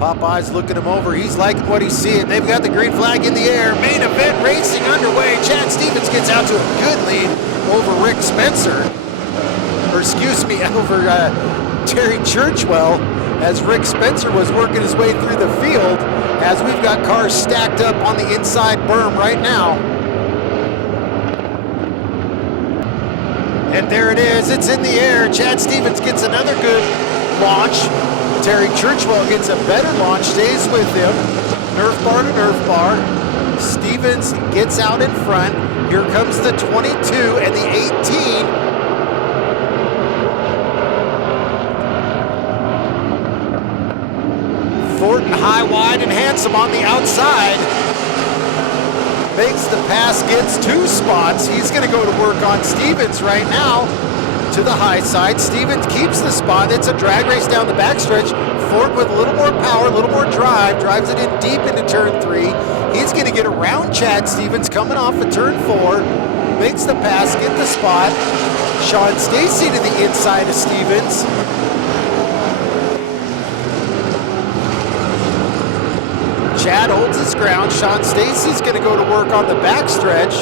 Popeye's looking him over. He's liking what he's seeing. They've got the green flag in the air. Main event racing underway. Chad Stevens gets out to a good lead over Rick Spencer. Or excuse me, over Terry Churchwell, as Rick Spencer was working his way through the field, as we've got cars stacked up on the inside berm right now. And there it is, it's in the air. Chad Stevens gets another good launch. Terry Churchwell gets a better launch, stays with him. Nerf bar to nerf bar. Stevens gets out in front. Here comes the 22 and the 18. Thornton high, wide, and handsome on the outside. Makes the pass, gets 2 spots. He's going to go to work on Stevens right now to the high side. Stevens keeps the spot. It's a drag race down the backstretch. Thornton with a little more power, a little more drive, drives it in deep into turn 3. He's going to get around Chad Stevens coming off of turn 4. Makes the pass, get the spot. Sean Stacy to the inside of Stevens. Chad holds his ground. Sean Stacy's going to go to work on the backstretch.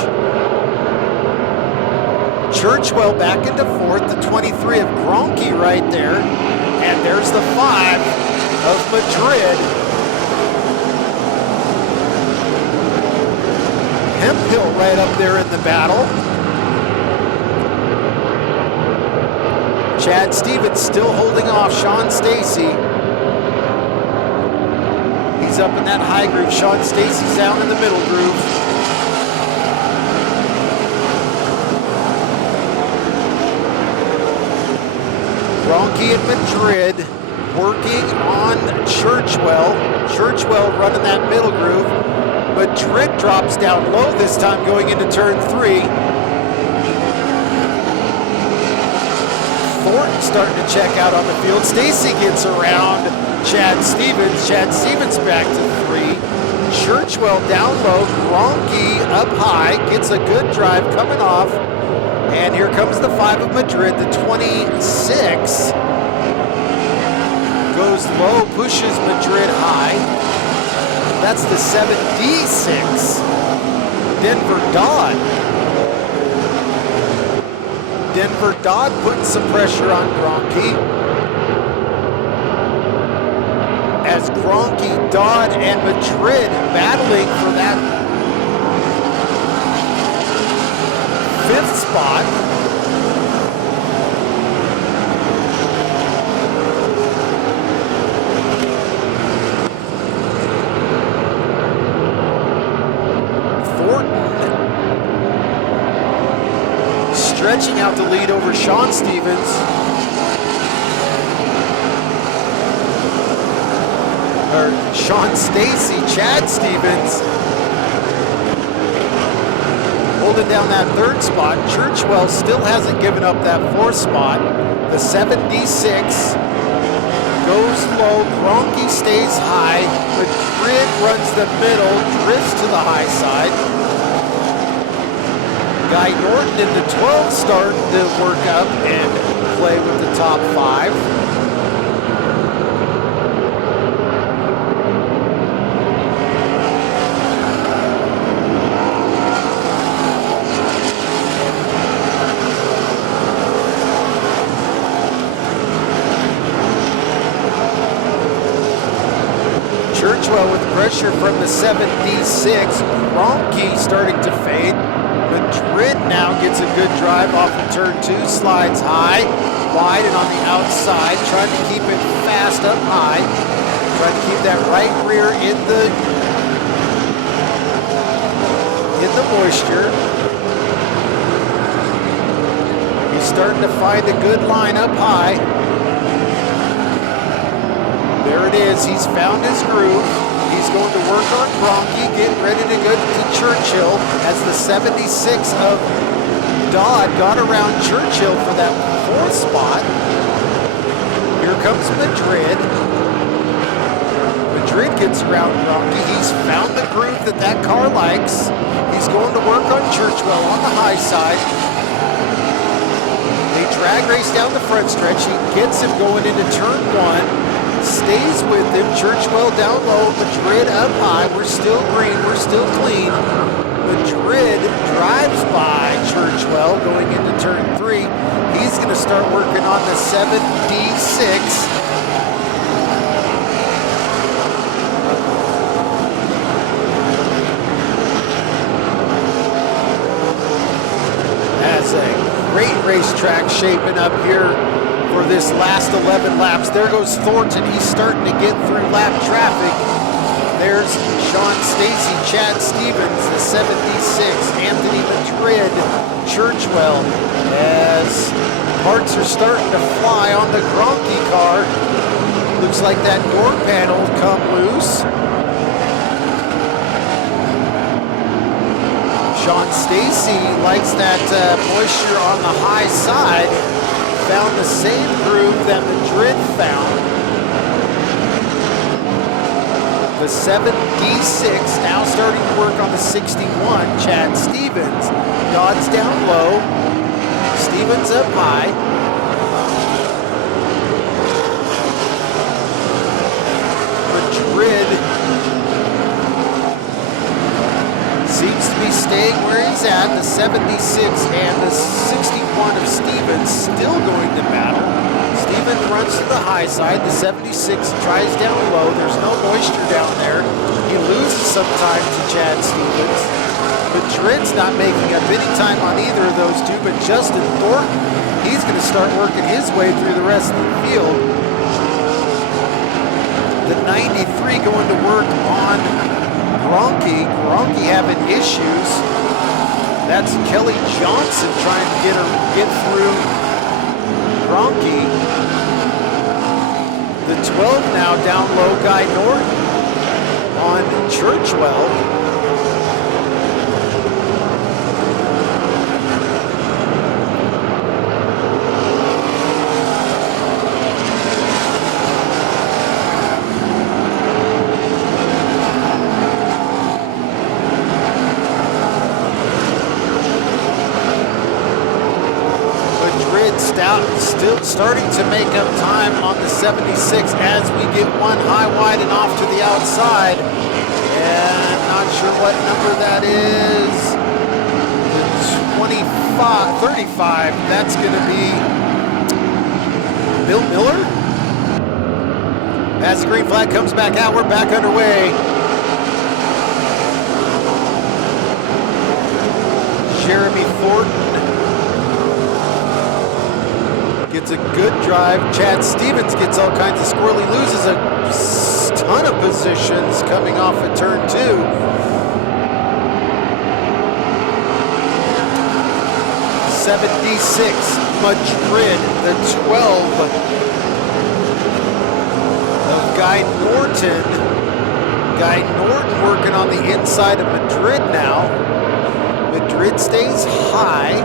Churchwell back into 4th. The 23 of Gronke right there. And there's the 5 of Madrid. Hemphill right up there in the battle. Chad Stevens still holding off Sean Stacy. He's up in that high groove. Sean Stacy's down in the middle groove. Gronke and Madrid working on Churchwell. Churchwell running that middle groove. Madrid drops down low this time going into turn 3. Thornton starting to check out on the field. Stacy gets around Chad Stevens. Chad Stevens back to 3. Churchwell down low. Gronke up high. Gets a good drive coming off. And here comes the 5 of Madrid. The 26 goes low, pushes Madrid high. That's the 7D6. Denver Dodd. Denver Dodd putting some pressure on Gronke. As Gronke, Dodd, and Madrid battling for that 5th spot. Stretching out the lead over Sean Stevens. Or Sean Stacy, Chad Stevens holding down that 3rd spot. Churchwell still hasn't given up that 4th spot. The 7D6 goes low. Gronke stays high. Madrid runs the middle, drifts to the high side. Guy Norton in the 12 starting to work up and play with the top 5. Churchwell with pressure from the 7D6. Gronke starting to fade. Madrid now gets a good drive off of turn 2, slides high, wide, and on the outside, trying to keep it fast up high, trying to keep that right rear in the moisture. He's starting to find a good line up high. There it is, he's found his groove. He's going to work on Gronke, getting ready to go to Churchill as the 76 of Dodd got around Churchill for that 4th spot. Here comes Madrid. Madrid gets around Gronke. He's found the groove that car likes. He's going to work on Churchwell on the high side. They drag race down the front stretch. He gets him going into turn 1. stays with him. Churchwell down low, Madrid up high. We're still green, we're still clean. Madrid drives by Churchwell going into turn 3. He's going to start working on the 7D6. That's a great racetrack shaping up here for this last 11 laps. There goes Thornton. He's starting to get through lap traffic. There's Sean Stacy, Chad Stevens, the 76, Anthony Madrid, Churchwell, as parts are starting to fly on the Gronky car. Looks like that door panel come loose. Sean Stacy likes that moisture on the high side. Found the same groove that Madrid found. The 7D6 now starting to work on the 61, Chad Stevens. Dodd's down low, Stevens up high. Madrid seems to be staying where he's at. The 76 and the 61 of Stevens still going to battle. Stevens runs to the high side. The 76 tries down low. There's no moisture down there. He loses some time to Chad Stevens. Madrid's not making up any time on either of those two, but Justin Thornton, he's going to start working his way through the rest of the field. The 93 going to work on Gronky. Gronky having issues. That's Kelly Johnson trying to get through Gronky. The 12 now down low, Guy Norton on Churchwell. Still starting to make up time on the 76 as we get one high wide and off to the outside. And not sure what number that is. The 35, that's going to be Bill Miller. As the green flag comes back out, we're back underway. Jeremy Thornton gets a good drive. Chad Stevens gets all kinds of squirrely, loses a ton of positions coming off of turn 2. .76, Madrid, the 12 of Guy Norton. Guy Norton working on the inside of Madrid now. Madrid stays high.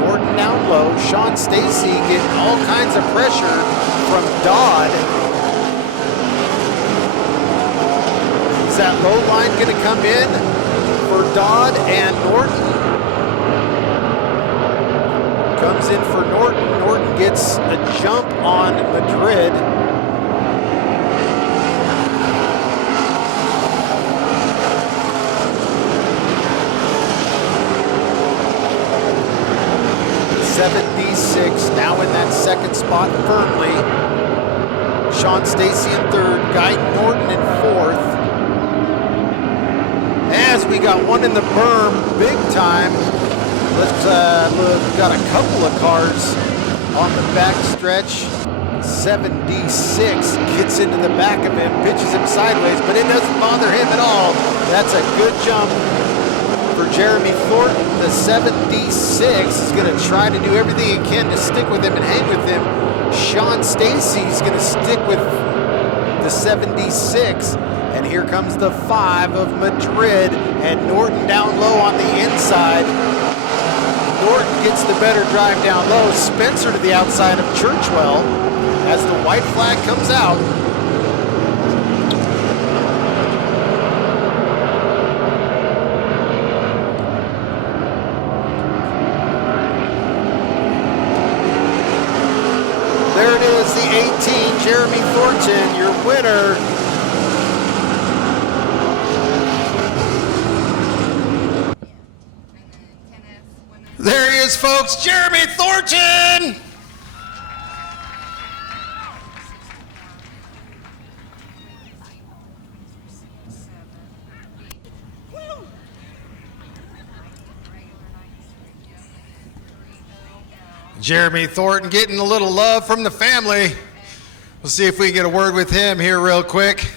Norton down low. Sean Stacy getting all kinds of pressure from Dodd. Is that low line going to come in for Dodd and Norton? Comes in for Norton. Norton gets a jump on Madrid. .76 now in that second spot firmly. Sean Stacy in third, Guy Norton in fourth. As we got one in the berm, big time. Let's look, we've got a couple of cars on the back stretch. 7D6 gets into the back of him, pitches him sideways, but it doesn't bother him at all. That's a good jump for Jeremy Thornton. The 7D6 is going to try to do everything he can to stick with him and hang with him. Sean Stacy is going to stick with the 7D6. And here comes the 5 of Madrid and Norton down low on the inside. Norton gets the better drive down low. Spencer to the outside of Churchwell as the white flag comes out. There it is, the 18, Jeremy Thornton. Thornton, your winner. There he is, folks, Jeremy Thornton. Jeremy Thornton getting a little love from the family. We'll see if we can get a word with him here real quick.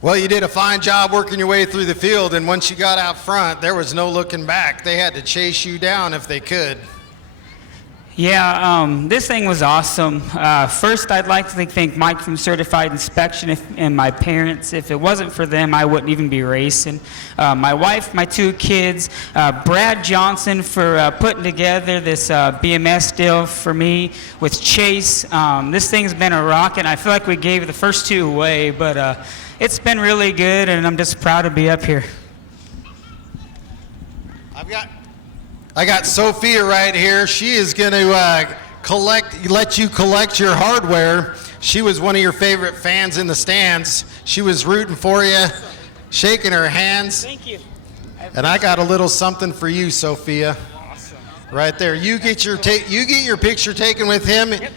Well, you did a fine job working your way through the field, and once you got out front, there was no looking back. They had to chase you down if they could. Yeah, this thing was awesome. First, I'd like to thank Mike from Certified Inspection and my parents. If it wasn't for them, I wouldn't even be racing. My wife, my 2 kids, Brad Johnson for putting together this BMS deal for me with Chase. This thing's been a rocket. I feel like we gave the first 2 away, but it's been really good, and I'm just proud to be up here. I got Sophia right here. She is going to let you collect your hardware. She was one of your favorite fans in the stands. She was rooting for you, shaking her hands. Thank you. And I got a little something for you, Sophia. Awesome. Right there. You get your picture taken with him. Yep.